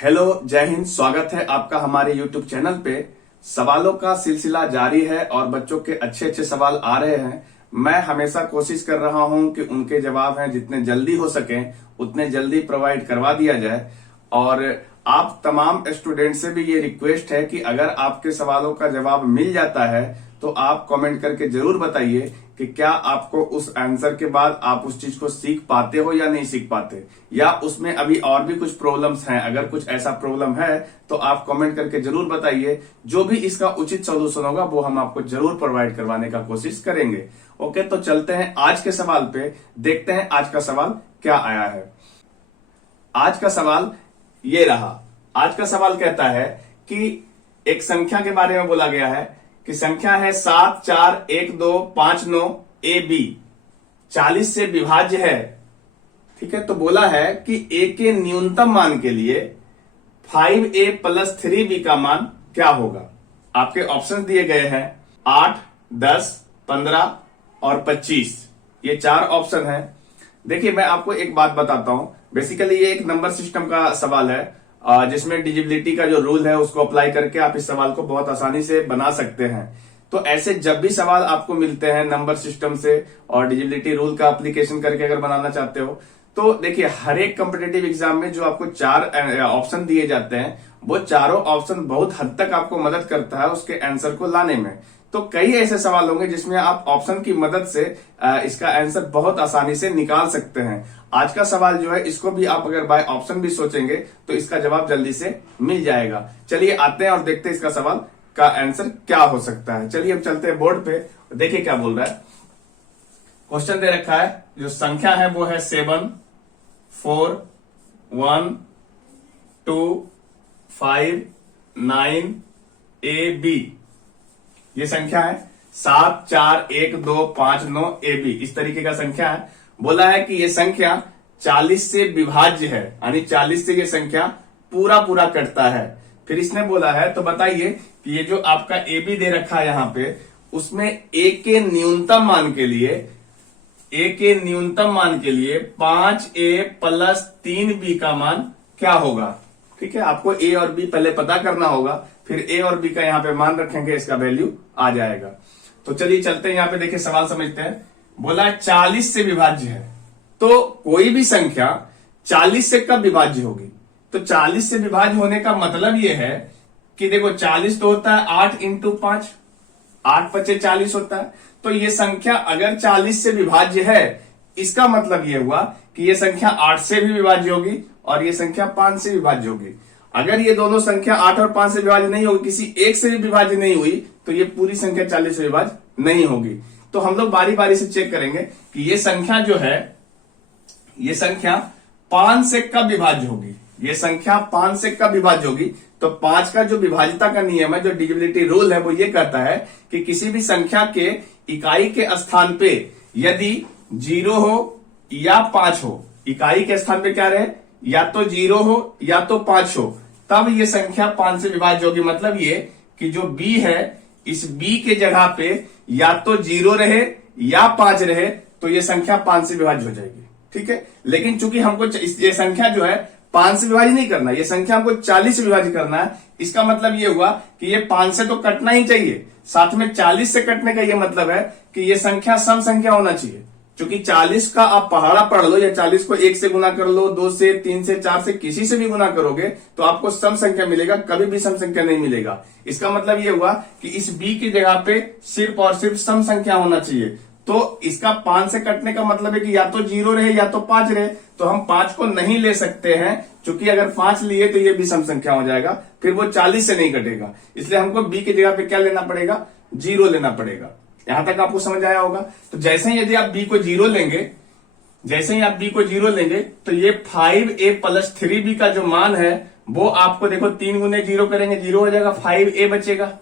Hello, जय हिंद। स्वागत है आपका हमारे YouTube चैनल पे। सवालों का सिलसिला जारी है और बच्चों के अच्छे अच्छे सवाल आ रहे हैं। मैं हमेशा कोशिश कर रहा हूं कि उनके जवाब हैं जितने जल्दी हो सके उतने जल्दी प्रोवाइड करवा दिया जाए। और आप तमाम स्टूडेंट से भी ये रिक्वेस्ट है कि अगर आपके सवालों का जवाब मिल जाता है तो आप कमेंट करके जरूर बताइए कि क्या आपको उस आंसर के बाद आप उस चीज को सीख पाते हो या नहीं सीख पाते, या उसमें अभी और भी कुछ प्रॉब्लम्स हैं। अगर कुछ ऐसा प्रॉब्लम है तो आप कमेंट करके जरूर बताइए। जो भी इसका उचित सोल्यूशन होगा वो हम आपको जरूर प्रोवाइड करवाने का कोशिश करेंगे। ओके, तो चलते हैं आज के सवाल पे। देखते हैं आज का सवाल क्या आया है। आज का सवाल ये रहा। आज का सवाल कहता है कि एक संख्या के बारे में बोला गया है कि संख्या है 74125 AB 40 से विभाज्य है। ठीक है, तो बोला है कि a के न्यूनतम मान के लिए 5a + 3b का मान क्या होगा। आपके ऑप्शन दिए गए हैं 8, 10, 15 और 25। ये 4 ऑप्शन है। देखिए, मैं आपको एक बात बताता हूं। बेसिकली ये एक नंबर सिस्टम का सवाल है जिसमें डिजिबिलिटी का जो रूल है उसको अप्लाई करके आप इस सवाल को बहुत आसानी से बना सकते हैं। तो ऐसे जब भी सवाल आपको मिलते हैं नंबर सिस्टम से और डिजिबिलिटी रूल का एप्लीकेशन करके अगर बनाना चाहते हो, तो देखिए हर एक कॉम्पिटेटिव एग्जाम में जो आपको 4 ऑप्शन दिए जाते हैं वो चारों ऑप्शन बहुत हद तक आपको मदद करता है उसके आंसर को लाने में। तो कई ऐसे सवाल होंगे जिसमें आप ऑप्शन की मदद से इसका आंसर बहुत आसानी से निकाल सकते हैं। आज का सवाल जो है इसको भी आप अगर बाय ऑप्शन भी सोचेंगे तो इसका जवाब जल्दी से मिल जाएगा। चलिए आते हैं और देखते हैं इसका सवाल का आंसर क्या हो सकता है। चलिए हम चलते हैं बोर्ड पे। देखिए क्या बोल रहा है। क्वेश्चन दे रखा है, जो संख्या है वो है 7, 4, 1, 2, 5, 9 AB। ये संख्या है 7, 4, 1, 2, 5, 9 AB। इस तरीके का संख्या है। बोला है कि ये संख्या 40 से विभाज्य है, यानी 40 से ये संख्या पूरा कटता है। फिर इसने बोला है, तो बताइए कि ये जो आपका AB दे रखा है यहां पे, उसमें a के न्यूनतम मान के लिए 5a + 3b का मान क्या होगा। ठीक है, आपको a और b पहले पता करना होगा, फिर a और b का यहां पे मान रखेंगे, इसका वैल्यू आ जाएगा। तो चलिए चलते हैं, यहां पे देखिए सवाल समझते हैं। बोला 40 से विभाज्य है, तो कोई भी संख्या 40 से कब विभाज्य होगी। तो 40 से विभाज्य होने का मतलब यह है कि देखो 40 तो होता है 8 × 5, 8 × 5 = 40 होता है। तो ये संख्या अगर 40 से विभाज्य है, इसका मतलब यह हुआ कि ये संख्या 8 से भी विभाज्य होगी और ये संख्या 5 से विभाज्य होगी। अगर ये दोनों संख्या 8 और 5 से विभाज्य नहीं होगी, किसी एक से भी विभाज्य नहीं हुई, तो ये पूरी संख्या 40 से विभाज्य नहीं होगी। तो हम लोग बारी बारी से चेक करेंगे कि ये संख्या जो है, ये संख्या 5 से कब विभाज्य होगी। ये संख्या 5 से कब विभाज्य होगी, तो 5 का जो विभाज्यता का नियम है, जो डिविजिबिलिटी रूल है, वो ये कहता है कि किसी भी संख्या के इकाई के स्थान पे यदि 0 हो या 5 हो, इकाई के स्थान पे क्या रहे, या तो 0 हो या तो 5 हो, तब ये संख्या 5 से विभाज्य होगी। मतलब ये कि जो b है, इस b के जगह पे या तो 0 रहे या 5 रहे, तो ये संख्या 5 से विभाज्य हो जाएगी। ठीक है, लेकिन चूंकि हमको ये संख्या जो है 5 से विभाज्य नहीं करना, ये संख्या हमको 40 से विभाज्य करना है। इसका मतलब ये हुआ कि ये 5 से तो कटना ही चाहिए, साथ में 40 से कटने का ये मतलब है कि ये संख्या सम संख्या होना चाहिए। क्योंकि 40 का आप पहाड़ा पढ़ लो या 40 को 1 से गुना कर लो, 2 से, 3 से, 4 से, किसी से भी गुना करोगे तो आपको सम संख्या मिलेगा, कभी भी सम संख्या नहीं मिलेगा। इसका मतलब ये हुआ कि इस b की जगह पे सिर्फ और सिर्फ सम संख्या होना चाहिए। तो इसका 5 से कटने का मतलब है कि या तो 0 रहे या तो 5 रहे। तो हम 5 को नहीं ले सकते हैं, क्योंकि अगर 5 लिए तो ये भी सम संख्या हो जाएगा, फिर वो 40 से नहीं कटेगा। इसलिए हमको b की जगह पे क्या लेना पड़ेगा, 0 लेना पड़ेगा। यहां तक आपको समझ आया होगा। तो जैसे ही यदि आप b को 0 लेंगे, तो ये 5a + 3b का जो मान है वो आपको देखो 3 × 0 करेंगे, 0 हो जाएगा, 5a बचेगा,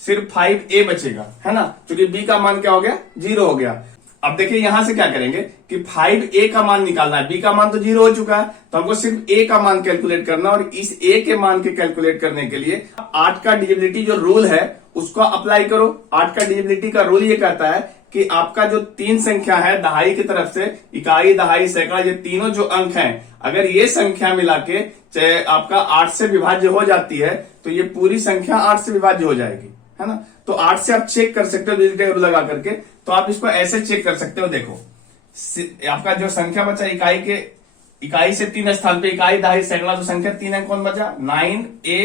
सिर्फ 5a बचेगा, है ना, क्योंकि b का मान क्या हो गया, 0 हो गया। अब देखिए यहां से क्या करेंगे कि 5a का मान निकालना है। b का मान तो 0 हो चुका है, तो हमको सिर्फ a का मान कैलकुलेट करना, और इस a के मान के कैलकुलेट करने के लिए 8 का डिविजिबिलिटी जो रूल है उसको अप्लाई करो। 8 का डिविजिबिलिटी का रूल ये कहता है कि आपका जो तीन संख्या है दहाई की तरफ से, इकाई, दहाई, सैकड़ा, ये तीनों जो अंक हैं, अगर ये संख्या मिला के चाहे आपका 8 से विभाज्य हो जाती है तो ये पूरी संख्या 8 से विभाज्य हो जाएगी, है ना। तो 8 से आप चेक कर सकते हो डिजिटल टेबल लगा करके। तो आप इसको ऐसे चेक कर सकते हो, देखो आपका जो संख्या बचा इकाई से 3 स्थान पे इकाई, दहाई, सैकड़ा, तो संख्या 3 अंक कौन बचा, 9, A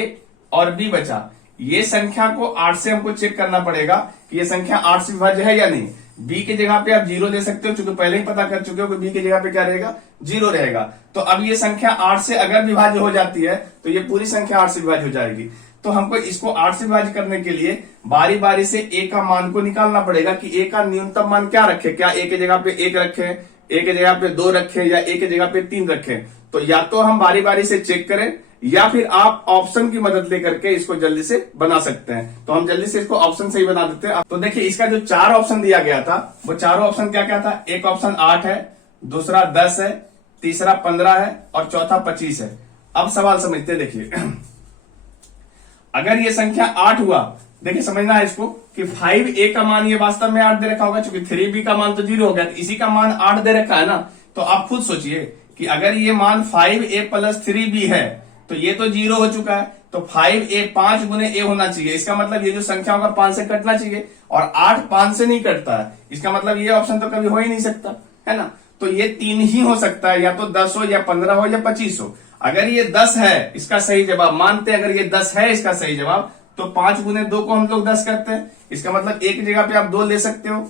और B बचा। ये संख्या को 8 से हमको चेक करना पड़ेगा कि ये संख्या 8 से विभाज्य है या नहीं। B की जगह पे आप 0 ले सकते हो, क्योंकि पहले ही पता कर चुके हो कि B की जगह पे क्या रहेगा, 0 रहेगा। तो अब ये संख्या 8 से अगर विभाज्य हो जाती है तो ये पूरी संख्या 8 से विभाज्य हो जाएगी। तो हमको इसको 8 से विभाज्य करने के लिए बारी बारी से A का मान को निकालना पड़ेगा कि A का न्यूनतम मान क्या रखे, क्या A की जगह पे 1 रखे, A की जगह पे 2 रखे, या A की जगह पे 3 रखे। तो या तो हम बारी बारी से चेक करें या फिर आप ऑप्शन की मदद लेकर के इसको जल्दी से बना सकते हैं। तो हम जल्दी से इसको ऑप्शन से ही बना देते हैं। तो देखिए इसका जो 4 ऑप्शन दिया गया था वो चारों ऑप्शन क्या क्या था, एक ऑप्शन 8 है, दूसरा 10 है, तीसरा 15 है और चौथा 25 है। अब सवाल समझते हैं, देखिए अगर ये संख्या 8 हुआ, देखिए समझना है इसको कि 5A का मान ये वास्तव में 8 दे रखा होगा, क्योंकि 3B का मान तो 0 हो गया, तो इसी का मान 8 दे रखा है ना। तो आप खुद सोचिए कि अगर ये मान 5A प्लस 3B है तो ये तो 0 हो चुका है, तो 5A 5 गुने A होना चाहिए। इसका मतलब ये जो संख्या होगा 5 से कटना चाहिए, और 8 5 से नहीं कटता है, इसका मतलब ये ऑप्शन तो कभी हो ही नहीं सकता, है ना। तो ये 3 ही हो सकता है, या तो 10 हो, या 15 हो, या 25 हो। अगर ये 10 है इसका सही जवाब, मानते अगर ये 10 है इसका सही जवाब, तो 5 गुने 2 को हम लोग 10 करते हैं। इसका मतलब एक जगह पे आप 2 ले सकते हो।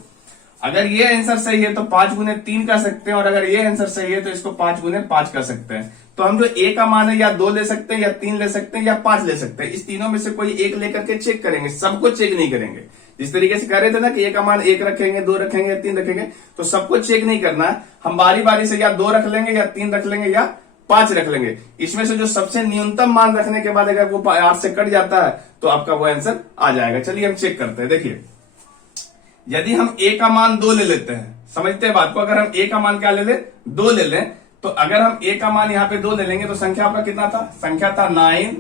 अगर ये आंसर सही है तो 5 गुने 3 कर सकते हैं, और अगर ये आंसर सही है तो इसको 5 गुने 5 कर सकते हैं। तो हम जो A का मान है या 2 ले सकते हैं, या 3 ले सकते हैं, या 5 ले सकते हैं। इस तीनों में से कोई एक लेकर के चेक करेंगे, सबको चेक नहीं करेंगे। जिस तरीके से कह रहे थे ना कि A का मान 1 रखेंगे, 2 रखेंगे, 3 रखेंगे, तो सबको चेक नहीं करना है। हम बारी बारी से या 2 रख लेंगे, या 3 रख लेंगे, या 5 रख लेंगे। इसमें से जो सबसे न्यूनतम मान रखने के बाद अगर वो 8 से कट जाता है तो आपका वो आंसर आ जाएगा। चलिए हम चेक करते हैं। देखिए यदि हम A का मान 2 ले लेते हैं, समझते हैं बात को, अगर हम A का मान क्या ले लें, 2 ले लें, तो अगर हम A का मान यहाँ पे 2 ले लेंगे तो संख्या आपका कितना था, संख्या था 9,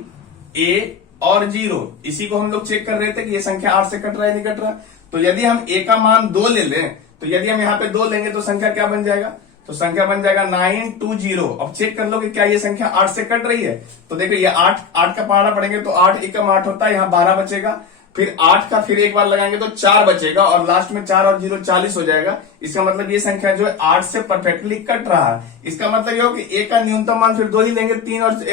A और 0। इसी को हम लोग चेक कर रहे थे कि ये संख्या 8 से कट रहा है नहीं कट रहा। तो यदि हम A का मान 2 ले लें, तो यदि हम यहाँ पे 2 लेंगे तो संख्या क्या बन जाएगा, तो संख्या बन जाएगा 920। अब चेक कर लो कि क्या ये संख्या 8 से कट रही है। तो देखो ये 8 का पहाड़ा पड़ेंगे तो 8 एकम 8 होता है, यहाँ 12 बचेगा, फिर 8 का फिर एक बार लगाएंगे तो 4 बचेगा, और लास्ट में 4 और 0 40 हो जाएगा। इसका मतलब ये संख्या जो है 8 से परफेक्टली कट रहा है। इसका मतलब ये हो कि A का न्यूनतम मान फिर 2 ही लेंगे,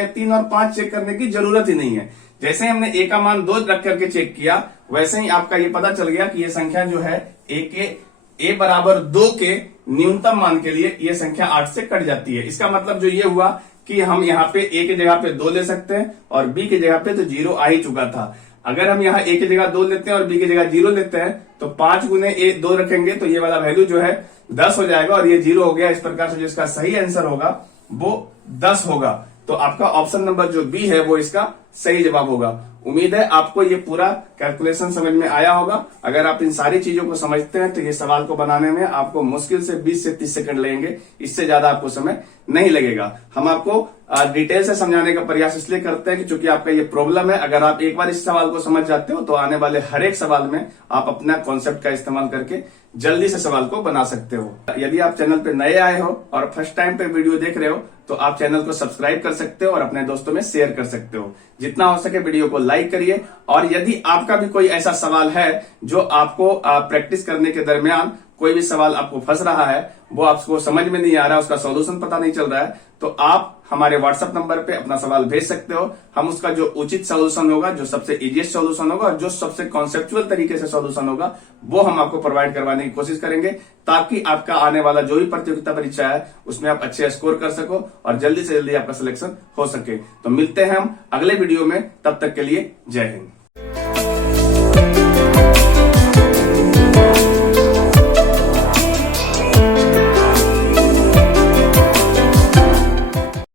3 और 5 चेक करने की जरूरत ही नहीं है। जैसे ही हमने A का मान 2 रख करके चेक किया, वैसे ही आपका ये पता चल गया कि ये संख्या जो है A बराबर 2 के न्यूनतम मान के लिए ये संख्या 8 से कट जाती है। इसका मतलब जो ये हुआ कि हम यहाँ पे A की जगह पे 2 ले सकते हैं, और B की जगह पे तो 0 आ ही चुका था। अगर हम यहाँ A की जगह 2 लेते हैं और B की जगह 0 लेते हैं, तो 5 गुने 2 रखेंगे तो ये वाला वैल्यू जो है 10 हो जाएगा, और ये 0 हो गया। इस प्रकार से जो इसका सही आंसर होगा वो 10 होगा। तो आपका ऑप्शन नंबर जो B है वो इसका सही जवाब होगा। उम्मीद है आपको ये पूरा कैलकुलेशन समझ में आया होगा। अगर आप इन सारी चीजों को समझते हैं तो ये सवाल को बनाने में आपको मुश्किल से 20 से 30 सेकंड लगेंगे, इससे ज्यादा आपको समय नहीं लगेगा। हम आपको डिटेल से समझाने का प्रयास इसलिए करते हैं कि चूंकि आपका ये प्रॉब्लम है, अगर आप एक बार इस सवाल को समझ जाते हो तो आने वाले हर एक सवाल में आप अपना कॉन्सेप्ट का इस्तेमाल करके जल्दी से सवाल को बना सकते हो। यदि आप चैनल पे नए आए हो और फर्स्ट टाइम पे वीडियो देख रहे हो तो आप चैनल को सब्सक्राइब कर सकते हो और अपने दोस्तों में शेयर कर सकते हो। जितना हो सके वीडियो को लाइक करिए, और यदि आपका भी कोई ऐसा सवाल है जो आपको प्रैक्टिस करने के दरमियान कोई भी सवाल आपको फंस रहा है, वो आपको समझ में नहीं आ रहा, उसका सॉल्यूशन पता नहीं चल रहा है, तो आप हमारे व्हाट्सएप नंबर पे अपना सवाल भेज सकते हो। हम उसका जो उचित सॉल्यूशन होगा, जो सबसे इजीएस्ट सॉल्यूशन होगा, और जो सबसे कॉन्सेप्चुअल तरीके से सॉल्यूशन होगा, वो हम आपको प्रोवाइड करवाने की कोशिश करेंगे, ताकि आपका आने वाला जो भी प्रतियोगिता परीक्षा है उसमें आप अच्छे स्कोर कर सको और जल्दी से जल्दी आपका सिलेक्शन हो सके। तो मिलते हैं हम अगले वीडियो में, तब तक के लिए जय हिंद।